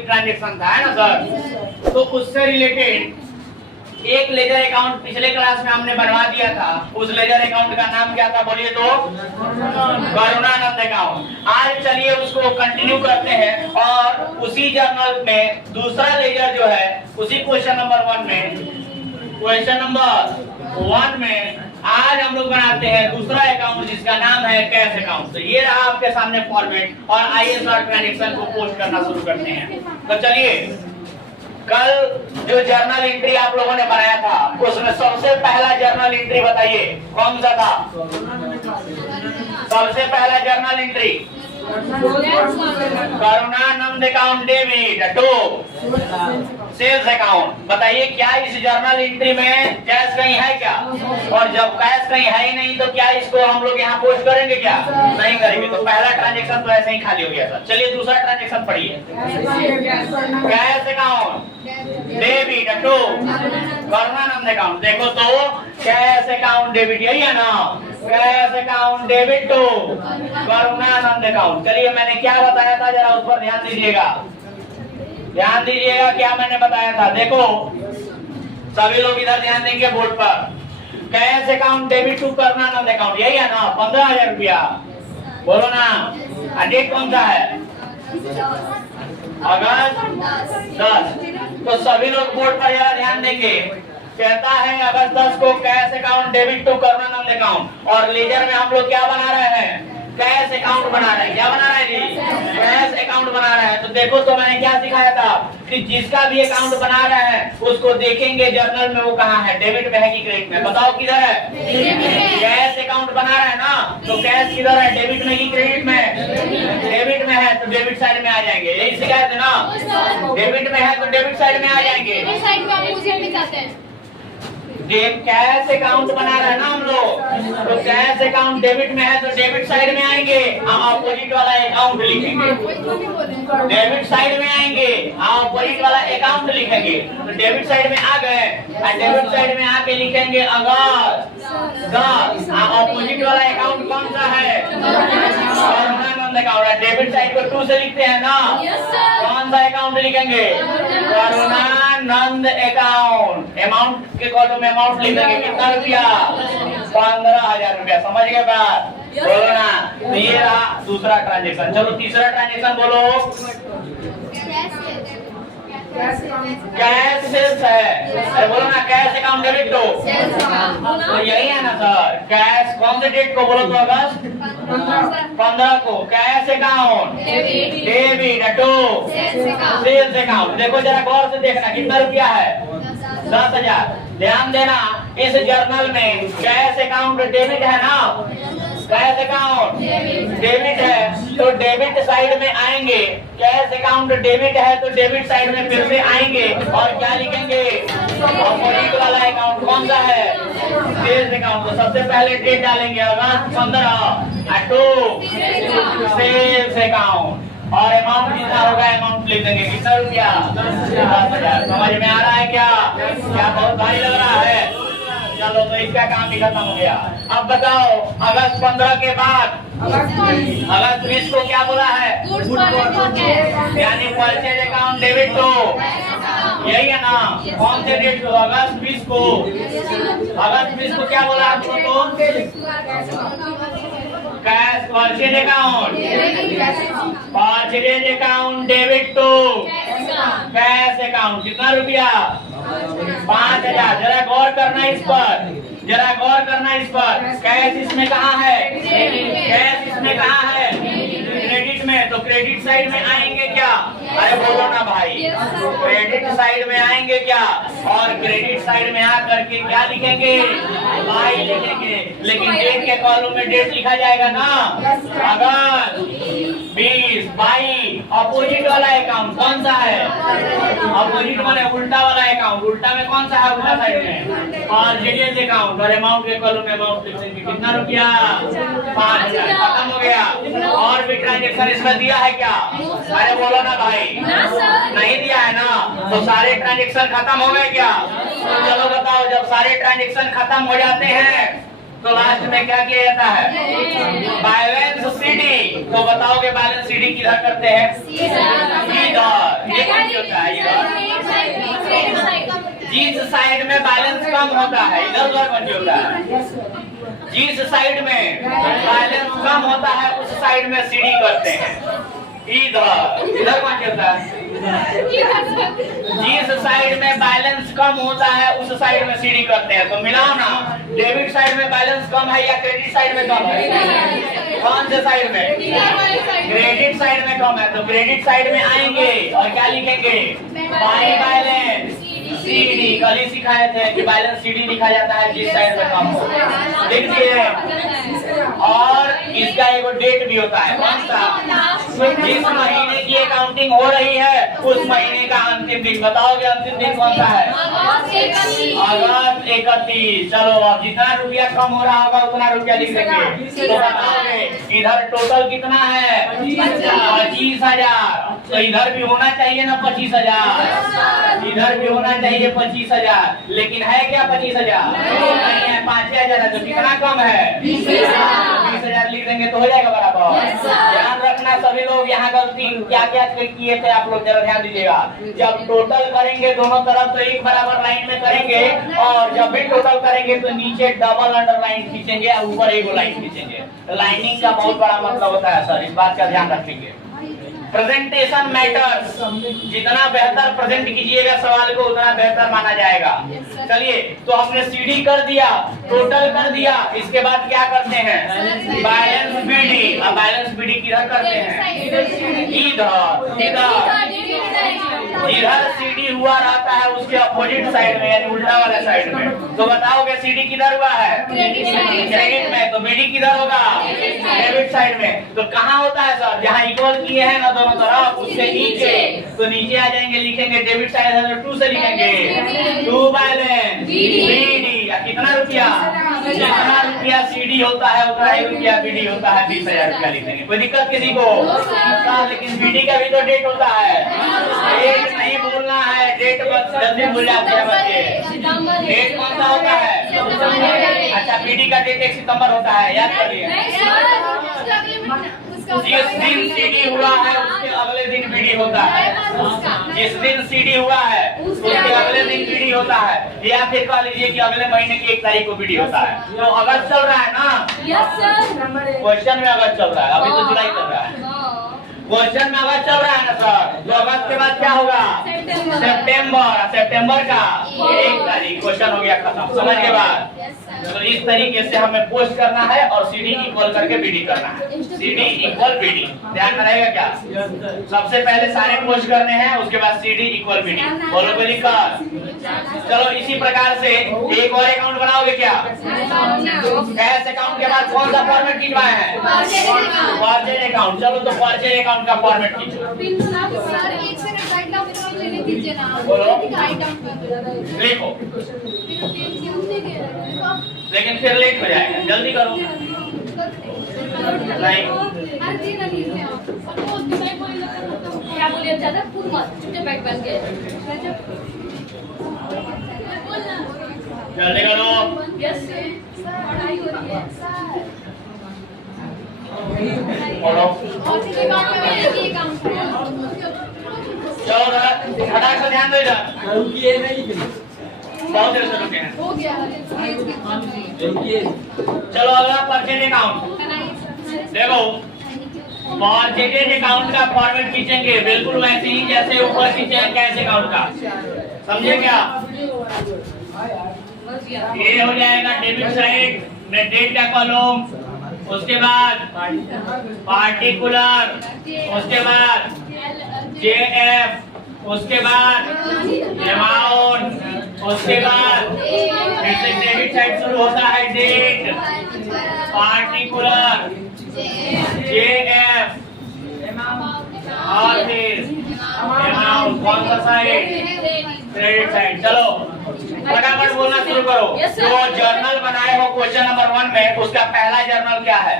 Economic transaction था, है ना सर। तो उससे रिलेटेड एक लेजर अकाउंट पिछले क्लास में हमने बनवा दिया था। उस लेजर अकाउंट का नाम क्या था बोलिए तो? करुणानंद अकाउंट। आज चलिए उसको कंटिन्यू करते हैं और उसी जर्नल में दूसरा लेजर जो है उसी क्वेश्चन नंबर 1 में आज हम लोग बनाते हैं दूसरा अकाउंट जिसका नाम है कैश अकाउंट। तो ये रहा आपके सामने फॉर्मेट और आइए सर ट्रांजेक्शन को पोस्ट करना शुरू करते हैं। तो चलिए, कल जो जर्नल एंट्री आप लोगों ने बनाया था उसमें सबसे पहला जर्नल एंट्री बताइए कौन सा था? सबसे पहला journal entry Karunanand account debit to sales account. बताइए क्या इस जर्नल एंट्री में कैश कहीं है क्या? और जब कैश कहीं है ही नहीं तो क्या इसको हम लोग यहाँ पोस्ट करेंगे क्या? नहीं करेंगे। तो पहला ट्रांजेक्शन तो ऐसे ही खाली हो गया था। चलिए दूसरा ट्रांजेक्शन पढ़िए। Cash account debit to Karunanand account. देखो तो कैश अकाउंट डेबिट यही है ना? Cash account debit to Karunanand account. चलिए मैंने क्या बताया था जरा उस पर ध्यान दीजिएगा। ध्यान दीजिएगा क्या मैंने बताया था। देखो सभी लोग इधर ध्यान देंगे बोर्ड पर। Cash account debit to Karunanand account यही है ना? 15,000 रुपया। बोलो ना। डेट कौन सा है? अगस्त 10। तो सभी लोग बोर्ड पर जरा ध्यान देंगे। कहता है अगस्त 10 को cash account debit to Karunanand account और लेजर में हम लोग क्या बना रहे हैं? कैश अकाउंट बना रहे हैं। क्या बना रहे हैं जी? कैश अकाउंट बना रहे हैं। तो देखो तो मैंने क्या सिखाया था कि जिसका भी अकाउंट बना रहे हैं उसको देखेंगे जर्नल में वो कहाँ है, डेबिट में है कि क्रेडिट में? बताओ किधर है? कैश अकाउंट बना रहे हैं ना, तो कैश किधर है, डेबिट में कि क्रेडिट में? डेबिट में है तो डेबिट साइड में आ जाएंगे। यही सिखाए थे ना? डेबिट में है तो डेबिट साइड में आ जाएंगे। कैश अकाउंट बना रहे हैं ना हम लोग, तो कैश अकाउंट डेबिट में है तो डेबिट साइड में आएंगे, हम अपोजिट वाला अकाउंट लिखेंगे। डेबिट साइड में आएंगे, हम अपोजिट वाला अकाउंट लिखेंगे। तो डेबिट साइड में आ गए और डेबिट साइड में आके लिखेंगे अगस्त 10। अपोजिट वाला अकाउंट कौन सा है? करुणानंद अकाउंट। डेबिट साइड को 2 से लिखते हैं ना? कौन सा अकाउंट लिखेंगे? करुणानंद अकाउंट। अमाउंट के कॉलम में अमाउंट लिखेंगे कितना रुपया? 15,000 रुपया। समझ गए बात? बोलो ना। तो ये रहा दूसरा ट्रांजेक्शन। चलो तीसरा ट्रांजेक्शन बोलो। कैश सेल्स है। बोलो ना कैश अकाउंट डेबिट टू। तो यही है ना सर? कैश कौन से डेट को बोलो तो? अगस्त 15 को। Cash account debit to sales account. देखो जरा गौर से देखना कितना रुपया है? 10,000। ध्यान देना इस जर्नल में कैश अकाउंट डेबिट है ना? कैश अकाउंट डेबिट है तो डेबिट साइड में आएंगे। कैश अकाउंट डेबिट है तो डेबिट साइड में फिर से आएंगे और क्या लिखेंगे? अपोजिट वाला अकाउंट कौन सा है? Sales account. तो सबसे पहले डेट डालेंगे अगस्त 15 टू सेल्स अकाउंट और अमाउंट कितना होगा अमाउंट लिख देंगे। कितना रुपया? 10,000। समझ में आ रहा है क्या? क्या बहुत भारी लग रहा है? चलो तो इसका काम भी खत्म हो गया। अब बताओ अगस्त 15 के बाद अगस्त 20 को क्या बोला है? यानी परचेज अकाउंट डेबिट टू। यही है ना? कौन से डेट को? अगस्त 20 को। अगस्त 20 को क्या बोला आपको? Cash purchase account debit to cash account. कितना रुपया? 5,000। जरा गौर करना इस पर, जरा गौर करना इस पर। कैश इसमें कहाँ है? कैश इसमें कहाँ है? क्रेडिट में। तो क्रेडिट साइड में आएंगे क्या? अरे बोलो ना भाई। क्रेडिट साइड में आएंगे क्या? और क्रेडिट साइड में आकर के क्या लिखेंगे? बाई लिखेंगे। लेकिन डेट के कॉलम में डेट लिखा जाएगा ना? अगस्त 20 22। अपोजिट वाला अकाउंट कौन सा है? अपोजिट वाला उल्टा वाला अकाउंट। उल्टा में कौन सा है? उल्टा साइड में और जेडीएस अकाउंट और अमाउंट के कॉलम में अमाउंट लिख देंगे। कितना रुपया? 5,000। खत्म हो गया। और भी ट्रांजेक्शन इसमें दिया है क्या? अरे बोलो ना भाई। नहीं दिया है ना? तो सारे ट्रांजेक्शन खत्म हो गए क्या? तो चलो बताओ जब सारे ट्रांजेक्शन खत्म हो जाते हैं तो लास्ट में क्या किया जाता है? Balance sheet. तो बताओगे बैलेंस शीट किधर करते हैं? इधर। ये साइड में बैलेंस कम होता है, इधर उधर मत होता है, जिस साइड में बैलेंस कम होता है उस साइड में सीढ़ी करते हैं। इधर इधर मत होता है, जिस साइड में बैलेंस कम होता है उस साइड में सीढ़ी करते हैं। तो मिलाओ ना, डेबिट साइड में बैलेंस कम है या क्रेडिट साइड में कम है? कौन से साइड में? क्रेडिट साइड में कम है, तो क्रेडिट साइड में आएंगे और क्या लिखेंगे? By balance CD. कल ही सिखाए थे कि बैलेंस सीडी लिखा जाता है जिस साइड में कम हो। लिख दिए। और इसका एक डेट भी होता है, कौन सा? जिस महीने की अकाउंटिंग हो रही है उस महीने का अंतिम दिन। बताओगे अंतिम दिन कौन सा है? अगस्त 31। चलो अब जितना रुपया कम हो रहा होगा उतना रुपया लिख देंगे। तो बताओगे इधर टोटल कितना है? 25,000। तो इधर भी होना चाहिए ना 25,000, इधर भी होना चाहिए 25,000, लेकिन है क्या 25,000? नहीं है, 5,000 है। तो कितना कम है? 20,000 लिख देंगे तो हो जाएगा बराबर। ध्यान रखना सभी लोग, यहाँ गलती क्या क्या किए थे आप लोग जरा ध्यान दीजिएगा। जब टोटल करेंगे दोनों तरफ तो एक बराबर लाइन में करेंगे, और जब भी टोटल करेंगे तो नीचे डबल अंडरलाइन खींचेंगे, ऊपर एक लाइन खींचेंगे। लाइनिंग का बहुत बड़ा मतलब होता है सर, इस बात का ध्यान रखेंगे। प्रेजेंटेशन मैटर्स, जितना बेहतर प्रेजेंट कीजिएगा सवाल को उतना बेहतर माना जाएगा। चलिए, तो हमने सीडी कर दिया, टोटल कर दिया, इसके बाद क्या करते हैं? Balance BD. अब बैलेंस बीडी किधर करते हैं? इधर इधर इधर सीडी हुआ रहता है उसके अपोजिट साइड में, यानी उल्टा वाले साइड में। तो बताओगे सीडी किधर हुआ है? क्रेडिट में। तो बीडी किधर होगा? डेबिट साइड में। तो कहाँ होता है सर? जहाँ इक्वल किए हैं ना दोनों तरफ उससे नीचे। तो नीचे आ जाएंगे, लिखेंगे डेबिट साइड है तो 2 से लिखेंगे 2 बैलेंस बीडी। कितना रुपया? जितना रुपया सीडी होता है उतना ही रुपया बीडी होता है, 20,000 रुपया लिखेंगे। कोई दिक्कत किसी को? लेकिन बीडी का भी तो डेट होता है, डेट नहीं भूलना है, डेट जल्दी भूल जाते हैं बच्चे। डेट कौन सा होता है? अच्छा, बीडी का डेट 1 सितंबर होता है, याद करिए। जिस दिन सीडी हुआ है उसके अगले दिन बीडी होता है, जिस दिन सीडी हुआ है उसके अगले दिन बीडी होता है, या फिर कह लीजिए कि अगले महीने की 1 तारीख को बीडी होता है। तो अगस्त चल रहा है ना? Yes sir. क्वेश्चन में अगस्त चल रहा है, अभी तो जुलाई चल रहा है। क्वेश्चन में अगस्त चल रहा है ना सर? तो अगस्त के बाद क्या होगा? सितंबर। सितंबर का 1 तारीख। क्वेश्चन हो गया खत्म, समझ के बाद। तो इस तरीके से हमें पोस्ट करना है और सीडी इक्वल करके बीडी करना है। सीडी इक्वल बीडी, ध्यान में रहेगा क्या? सबसे पहले सारे पोस्ट करने हैं, उसके बाद सीडी इक्वल बीडी। बोलो कोई दिक्कत? चलो इसी प्रकार से एक और अकाउंट बनाओगे क्या? कैश अकाउंट के बाद कौन सा फॉर्मेट खिंचवाए हैं? Purchase account. चलो तो परचेज अकाउंट का फॉर्मेट खींचो। बोलो, लिखो, लेकिन फिर लेट हो जाएगा, जल्दी करो। नहीं क्या बोलिए, ज्यादा फूल मत, चुपचाप बैठ बन के जल्दी करो। यस पढ़ाई हो रही है चलो फटाक से ध्यान दो इधर, बहुत देर से रुके हैं। हो गया। चलो अगला परचेज अकाउंट देखो। परचेज अकाउंट का फॉर्मेट खींचेंगे बिल्कुल वैसे ही जैसे ऊपर खींचे कैश अकाउंट का, समझे क्या? ये हो जाएगा डेबिट साइड में डेट का कॉलम, उसके बाद पार्टिकुलर, उसके बाद जेएफ, उसके बाद अमाउंट, उसके बाद फिर से डेबिट साइड शुरू होता है डेट, पार्टिकुलर, जेएफ और फिर अमाउंट। कौन सा साइड? Credit side. चलो फटाफट बोलना शुरू करो। जो जर्नल बनाए हो क्वेश्चन नंबर 1 में, उसका पहला जर्नल क्या है?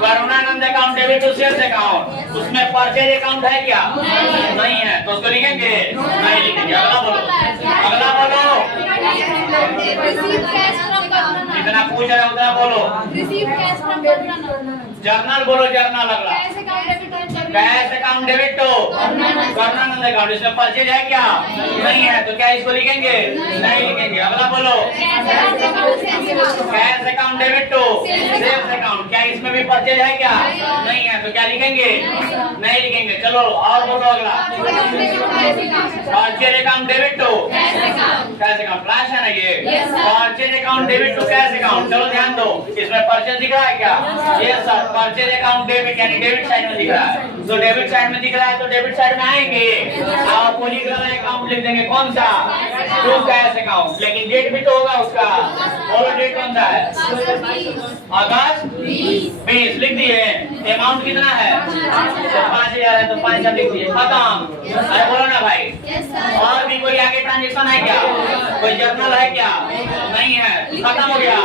Karunanand account, debit to sales account. उसमें परचेज अकाउंट है क्या? नहीं है, तो उसको लिखेंगे? नहीं लिखेंगे। अगला बोलो, अगला बोलो, जितना पूछ रहे उतना बोलो। जर्नल बोलो, जर्नल। अगला cash account debit to Karnanand account. इसमें परचेज है क्या? नहीं है, तो क्या इसको लिखेंगे? नहीं लिखेंगे। अगला बोलो, cash account debit to sales account. क्या इसमें भी परचेज है क्या? नहीं है, तो क्या लिखेंगे? नहीं लिखेंगे। चलो और बोलो अगला, purchase account debit to cash account. Class है ना ये? Purchase account debit to cash account. चलो ध्यान दो, इसमें परचेज दिख रहा है क्या? Yes sir, purchase account debit यानी डेबिट साइड में दिख रहा है। तो डेबिट साइड में दिख रहा है तो डेबिट साइड में आएंगे। आप पोलिग्राम अकाउंट लिख देंगे, कौन सा? To cash account. लेकिन डेट भी तो होगा उसका, बोलो डेट कौन सा है? अगस्त 20 लिख दिए। अमाउंट कितना है? 5000 है, तो 5000 लिख दिए, खत्म। अरे बोलो ना भाई, और भी कोई आगे ट्रांजेक्शन है क्या? कोई जर्नल है क्या? नहीं है, खत्म हो गया।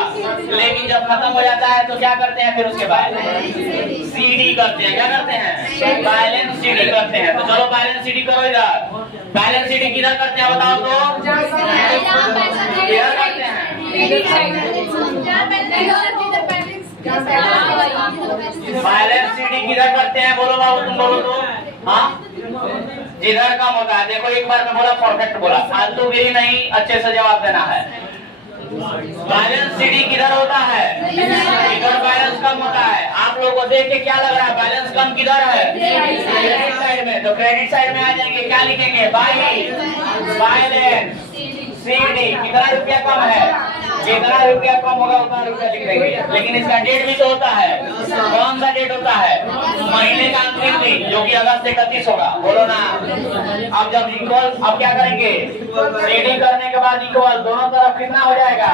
लेकिन जब खत्म हो जाता है तो क्या करते हैं फिर उसके बाद? सीडी करते हैं। क्या करते हैं? बैलेंस सीडी करते हैं। तो चलो बैलेंस सीडी करो इधर। बैलेंस सीडी किधर करते हैं बताओ तो? किधर करते हैं? बैलेंस सीडी किधर करते हैं? बोलो बाबू, तुम बोलो तो। हाँ, जिधर कम होता है। देखो एक बार मैं बोला, परफेक्ट बोला, फालतूगिरी नहीं, अच्छे से जवाब देना है। बैलेंस सीडी किधर होता है? इधर बैलेंस कम होता है। आप लोगों को देख के क्या लग रहा है बैलेंस कम किधर है? क्रेडिट साइड में। तो क्रेडिट साइड में आ जाएंगे, क्या लिखेंगे? Balance CD. कितना रुपया कम है? जितना रुपया कम होगा उतना रुपया लिख देंगे। लेकिन इसका डेट भी तो होता है। कौन सा डेट होता है? महीने का अंतिम दिन, जो कि अगस्त 31 होगा। बोलो ना। अब जब इक्वल, अब क्या करेंगे? सीडी करने के बाद इक्वल, दोनों तरफ कितना हो जाएगा?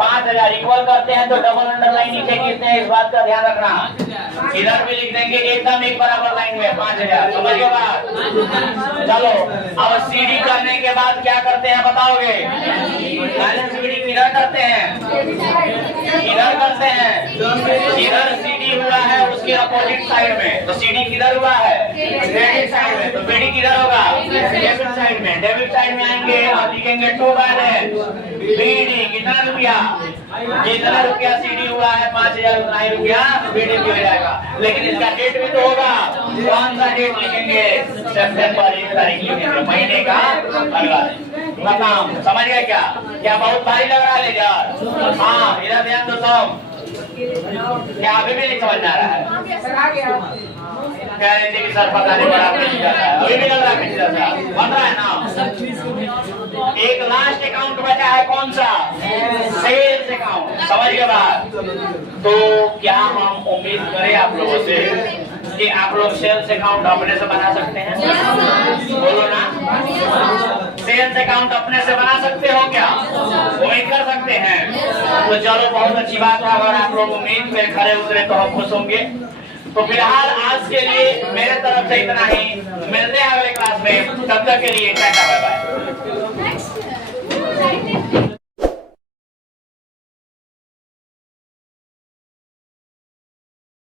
5000। इक्वल करते हैं तो डबल अंडरलाइन नीचे खींचते हैं, इस बात का ध्यान रखना। इधर भी लिख देंगे एकदम एक बराबर लाइन में 5000। समझिए बात। चलो अब सीडी करने के बाद क्या करते हैं बताओगे? बैलेंस सीडी किधर करते हैं? किधर करते हैं? इधर सीडी हुआ है उसके अपोजिट साइड में। तो सीडी किधर हुआ है? क्रेडिट साइड में। तो बीडी किधर होगा? डेबिट साइड में। डेबिट साइड में आएंगे और लिखेंगे टू बैलेंस बीडी। कितना रुपया? जितना रुपया सीडी हुआ है 5000 उतना ही रुपया बीडी भी हो जाएगा। लेकिन इसका डेट भी तो होगा। कौन सा डेट लिखेंगे? सितंबर 1 तारीख लिखेंगे, महीने का अगला दिन। खत्म। समझ गए क्या? क्या बहुत भारी लग रहा है यार? हाँ, इधर ध्यान दो तुम। क्या अभी भी नहीं समझ आ रहा है? कह रहे थे कि सर पता नहीं बड़ा नहीं जाता है, अभी भी लग रहा है बन रहा है ना। एक लास्ट अकाउंट बचा है, कौन सा? Sales account. समझ गए बात? तो क्या हम उम्मीद करें आप लोगों से कि आप लोग सेल्स अकाउंट अपने से बना सकते हैं? बोलो ना। सेल्स अकाउंट अपने से बना सकते हो क्या? उम्मीद कर सकते हैं? तो चलो बहुत अच्छी बात है। अगर आप लोग उम्मीद पे खड़े उतरे तो हम खुश होंगे। तो फिलहाल आज के लिए मेरे तरफ से इतना ही। मिलते हैं अगले क्लास में, तब तक के लिए टाटा बाय बाय।